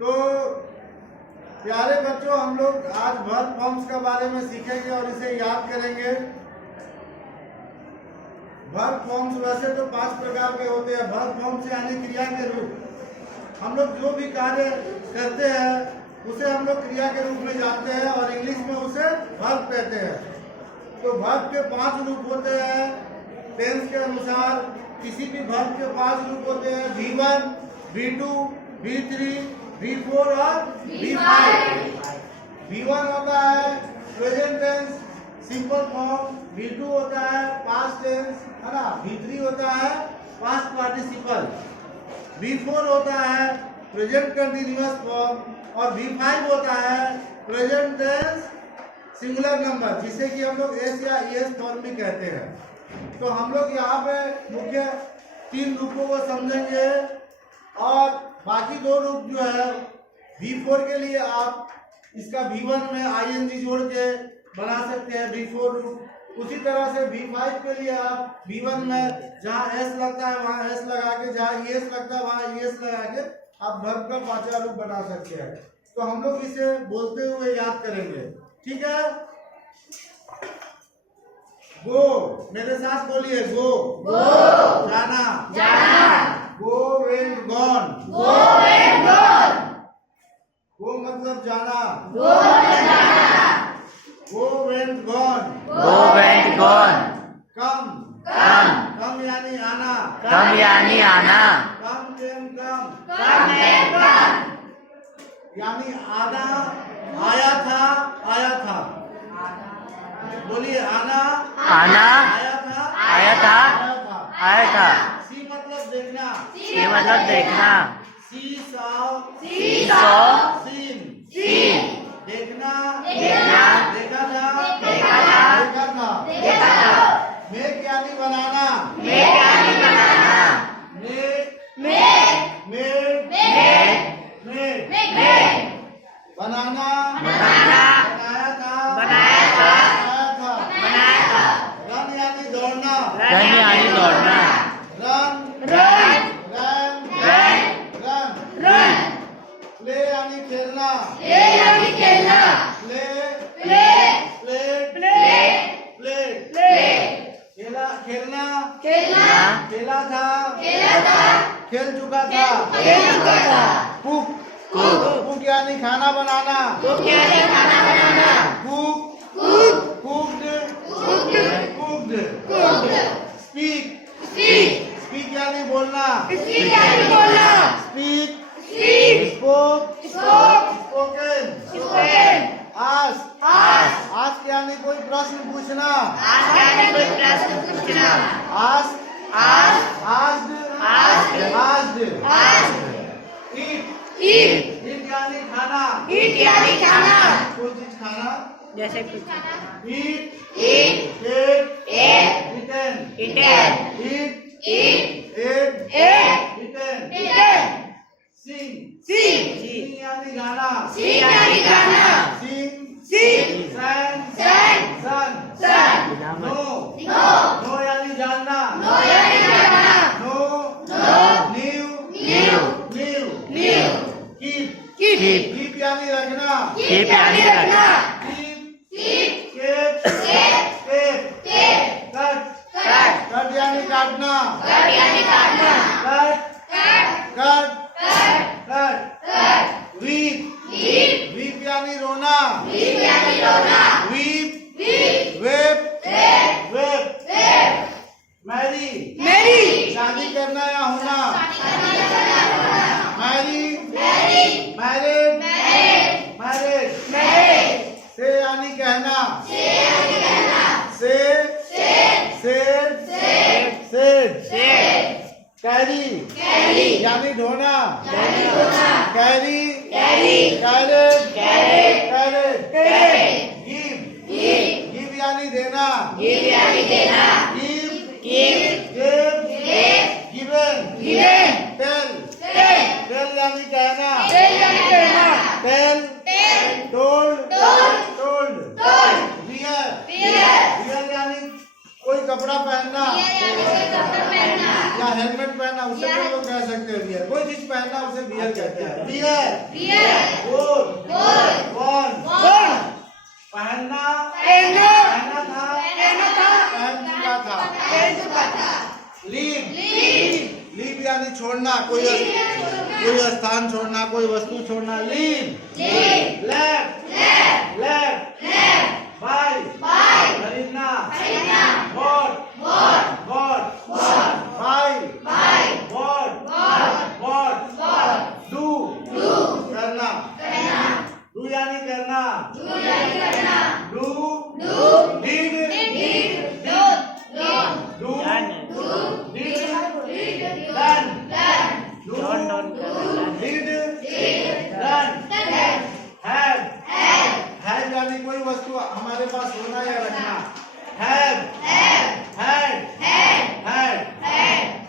तो प्यारे बच्चों, हम लोग आज वर्ब फॉर्म्स के बारे में सीखेंगे और इसे याद करेंगे। वर्ब फॉर्म्स वैसे तो 5 प्रकार के होते हैं। वर्ब फॉर्म्स यानी क्रिया के रूप। हम लोग जो भी कार्य करते हैं उसे हम लोग क्रिया के रूप में जानते हैं और इंग्लिश में उसे वर्ब कहते हैं। तो वर्ब के 5 रूप होते हैं। टेंस के अनुसार किसी भी वर्ब के 5 रूप होते हैं: V1, V2, V3, V4 और V5। V1 होता है present tense simple form, V2 होता है पास्ट टेंस, है ना, V3 होता है पास्ट पार्टिसिपल, V4 होता है प्रेजेंट कंटिन्यूअस फॉर्म और V5 होता है प्रेजेंट टेंस सिंगुलर नंबर, जिसे कि हम लोग एस या ईएस फॉर्म भी कहते हैं। तो हम लोग यहाँ पे मुख्य 3 रूपों को समझेंगे और बाकी 2 रूप जो है V4 के लिए आप इसका V1 में ING जोड़ के बना सकते हैं V4 रूप। उसी तरह से V5 के लिए आप V1 में जहाँ S लगता है वहाँ S लगा के, जहाँ ES लगता है वहाँ ES लगा के आप वर्ब का 5वां रूप बना सकते हैं। तो हम लोग इसे बोलते हुए याद करेंगे, ठीक है। गो, मेरे साथ बोलिए, गो, गो, जाना, जाना, go went gone, go and gone, go मतलब जाना, गो मतलब जाना, go went gone, go and gone, come, come, come यानी आना, कम यानी आना, कम केम कम, कम एंड कम, यानी आना, आया था, आया था। बोलिए, आना, आना, आया था, आया था, आया था। सी मतलब देखना, ये मतलब देखना, सी साव, सी सॉ, सीन, सीन, देखना, देखना, देखा था, देखा था, देखा था। देखा था। मेक यानी बनाना, मेक यानी बनाना, make, make, made, make, made, make, बनाना, बनाना, बनाया था, बनाया था, बनाया था। बनाया था। रन यानी दौड़ना, रन यानी दौड़ना, run, run, run, run, run. Run, play यानी खेलना, प्ले यानी खेलना, play, play, plate, play, plate, play, खेला, खेलना, खेलना, खेला था, खेला था, खेल चुका था। खेल चुका था। कुक, कुक, कुक यानी खाना बनाना, कुक यानी खाना बनाना, cook, cook, cooked, cooked, cooked. Cooked, speak, speak, speak यानी बोलना, स्पीक यानी बोलना, speak, speak, spoke, spoke, spoken. Spoken, ask, ask, ask यानी कोई प्रश्न पूछना, आस्क यानी कोई प्रश्न पूछना, ask, ask, asked, asked, asked. Ask, eat, eat, eat यानी खाना, ईट यानी खाना, कोई चीज खाना। जैसे कुछ, eat, eat, ate, ate, eaten, eaten, eat, eat, ate, ate, eaten. Eaten, sing, sing, sing यानी गाना, सिंग यानी गाना, sing, sing, sung, sung, sung. Sung, know, know, know यानी जानना, नो यानी जानना, know, know, knew, knew, knew. Knew, keep, keep, keep यानी रखना, कीप यानी रखना, keep, keep, kept, kept, kept. Kept, cut, cut, cut यानी काटना, कट यानी काटना, cut, cut, cut, cut, cut. Cut, weep, weep, weep यानी रोना, वीप यानी रोना, weep, weep, wept, wept, wept. Wept, marry, marry, शादी करना या होना, marry, marry, married, married, married. Married, say यानी कहना, से यानी कहना, say, say, said, said, said. Said, carry, carry, यानी ढोना, यानी ढोना, carry, carry, carried, carried, carried. Carried, give, give, give यानी देना, गिव यानी देना, give, give, give, give, given. Given, tell, tell, tell यानी कहना, टेल यानी कहना, tell, tell, told, told, told. Told, wear, wear, wear यानी कोई कपड़ा पहनना यानी कोई कपड़ा पहनना, या हेलमेट पहनना, उसे भी लोग कह सकते हैं वियर। बियर, कोई चीज पहनना उसे बियर कहते हैं। Bear, Beer. Bore, Boy. कौन, Born. पहनना, पहनना, पहना था, पहना था, पहन चुका था। पहन चुका था। Leave, Leave. लीव यानी छोड़ना, कोई स्थान छोड़ना, कोई वस्तु छोड़ना। Leave, Leave. Left, Left. Left, Left. Buy, Buy. खरीदना, खरीदना। Bought, Bought. Bought, Bought. Buy, Buy. Bought, Bought. Bought, Bought. Do, Do. करना, करना। डू यानी करना, Do यानी करना। Do, Do. Did, Did. Done. Done. Do, Do. Did, Did. Done, Done. Do, Did. Did, done, Done. Have, Have. Have यानी कोई वस्तु हमारे पास होना या रखना। Have, Have. Had, Had. Had, Had.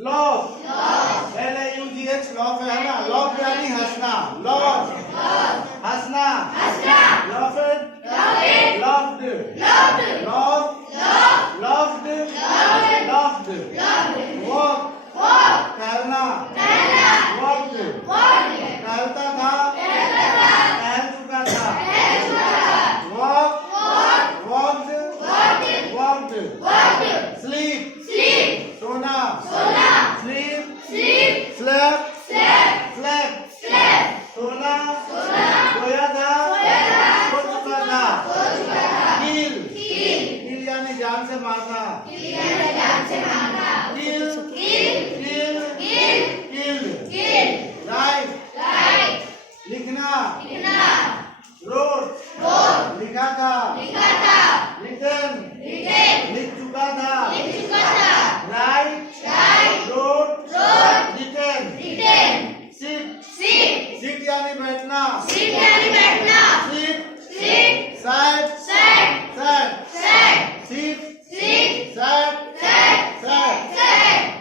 Laugh, Lost. LAUGH loaf है ना, लॉफ यानी हंसना, लॉफ, Lost. हंसना, हंसना। लॉफड, Laughed. Laughed, Loved. Loaf, Loved. Laughed, Loved. Laughed, Loved. Walk, Walk. टहलना, टहलना। Walked, Walked. टहलता था, टहलता था। टहल चुका था। टहल चुका था। Walk, Walk. Walked, Walked. Walked, Walked. Sleep, Sleep. सोना, सोना। Sleep, Sleep. Slab, Slept. Slab, Slept. सोना, सोना। सोया था, सोया था। सो चुका था। सो चुका था। किल, Kill. किल यानी जान से मारना। Kill यानी जान से मारना। किल, Kill. किल, Kill. Killed, Kill. Right, Write. लिखना, लिखना। Road, Wrote. लिखा था, लिखा था। Return, Written. लिख चुका था। लिख चुका था। Right, Write. Road, Wrote. Return, Written. Seat, Sit. Seat यानी बैठना। Sit यानी बैठना। Seat, Sit. Set, Sat. Set, Sat. Seat, Sit. Set, Sat. Set, Sat.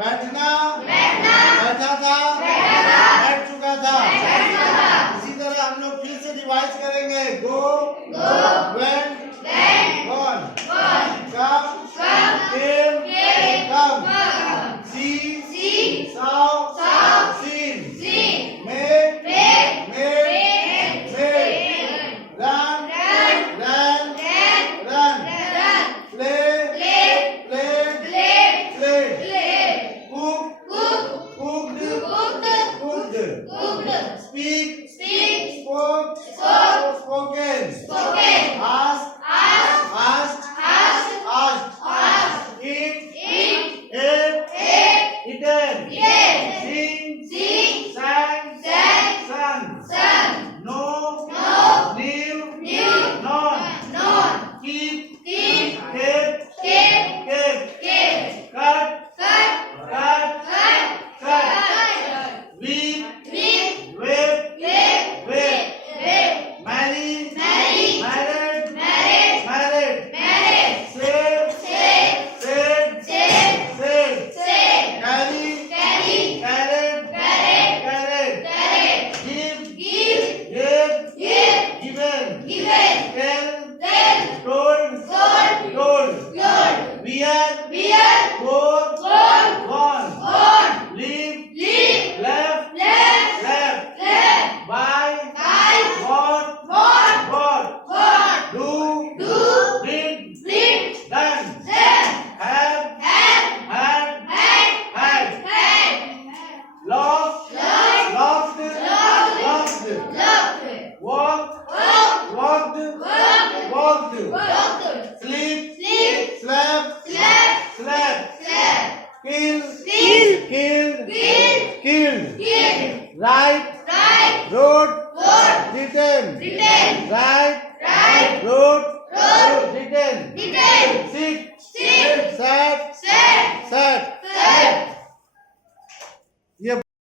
बैठना, बैठना। बैठा था, बैठा था। बैठ चुका था। बैठ चुका था। इसी तरह हम लोग फिर से रिवाइज करेंगे। Go, Go. Went, Went. Gone, Gone. Come, Come. Came, Came. Come, Come. See, See. Saw, Saw. Seen, Seen. Made, Made. Made, Made. Made, Made. Run, Run. Ran, Ran. Run, Run. Play, Played. Played, Played. Played, Played. Cook, Cooked. Cooked, Cooked. Cooked, Cooked. Speak, Speak. Spoke, Spoke. Spoken, Spoken. Ask, Asked. Asked, Asked. Asked, Asked. Eat, Eat. Ate, Ate. eaten, Eaten. sing, Sing. sang, Sang. sung, Sung. no, No. live, Knew. none, None. keep, Keep. kept, Kept. kept, Kept. cut, Cut. cut, Cut. cut, Cut. weep, Weep. weep, Weep. weep, Weep. marry, Marry. married, Married. married, Married. save, Save. said, Save. said, Save. carry, Carry. carried, Carried. carried, Carried. give, Give. gave, Give. given, Given. tell, Tell. told, Told. told, Told. wear, Wear. go, Gone. gone, Gone. leave, Leave. left, Left. left, Left. buy, Buy. bought, Bought. bought, Gone. do, Do. did, Did. done, Done. have, Had. had, Had. had, Had. lost, Lost. lost, Lost. lost, Loved. walked, Walked. walked, Walked. walked, Walked. sleep, Sleep. slept, Slept. slept, Slept. kill, Kill. killed, Killed. killed, Killed. write, Write. wrote, Wrote. written, Written. write, Write. wrote, Wrote. written, Written.